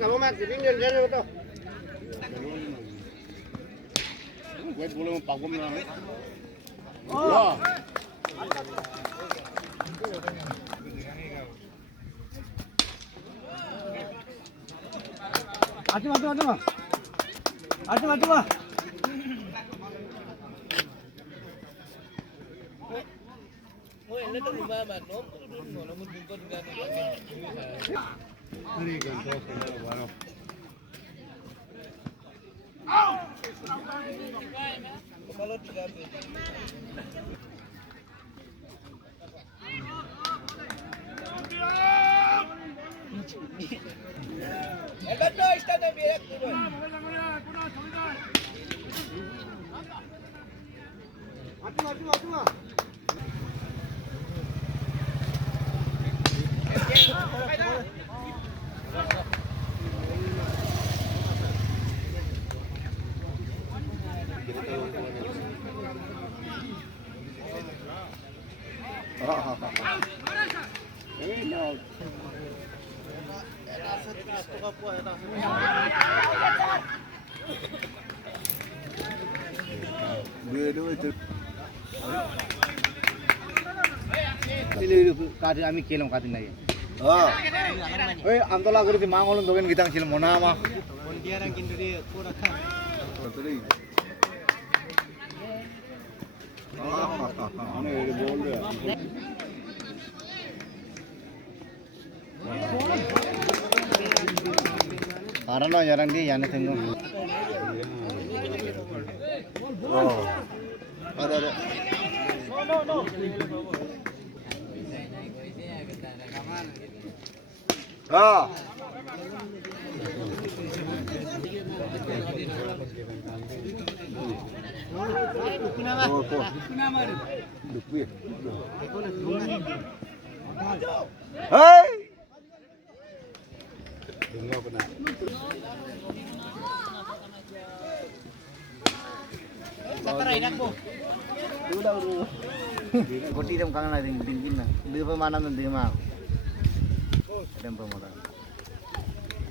kamu mak pinggir jadi betul. Wait boleh mau pakum na. Oh. Atu. Ini tuh lima nom, nom bungkus dengan Ini kan terus baru. Kalau 3 Betul, istana biar tu. Atu. Kadi ami kelam kadi nai. Oi, amtola guru di mangolun dogen gitang sil mona ama. Bondiarang kinduri pura kan. Ini ini bol dia. Karena jarang di yana tengok. Oh. Ada. No. Ah. Hey. Tengok kena. Sakara inak mo. Koti dem kangen lagi bin na. Dia pemana nanti mah. Dem pemana.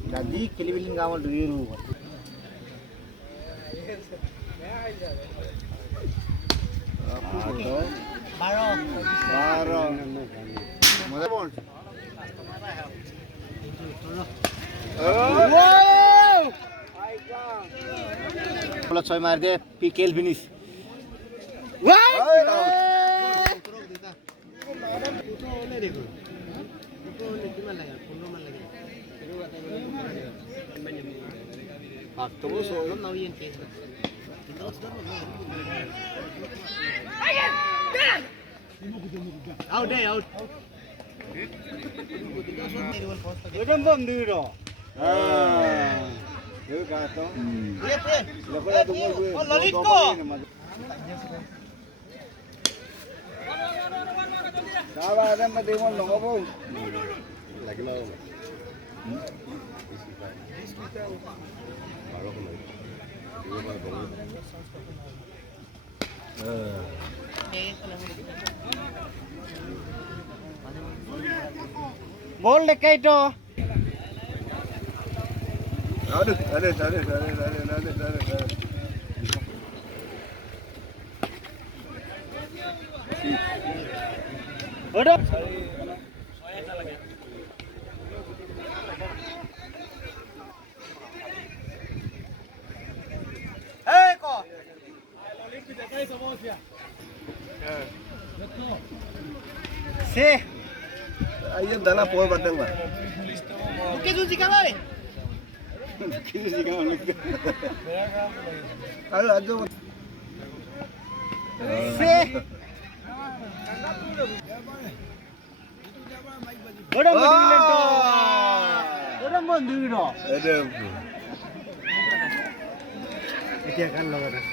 Jadi kelibilin kamal dulu. Baro. Mana bon? Wow! Kalau coy mar deh, pikel finish. Wow! Out. Udah bom dulu. Itu kata. Lepas itu gue. Oh, Lolito. Sabar ada mati mau nongol. Lagi lo. Baru kena. Dua baru bangun. Bol dekai itu. Ada. Udah. Kok. Si. Ayam dalam poin batang lah. Bukan tu jika mana? Kita sih kan lagi. Kalau ada. Si. Udah bandu itu. Ada. Itu akan logo dah.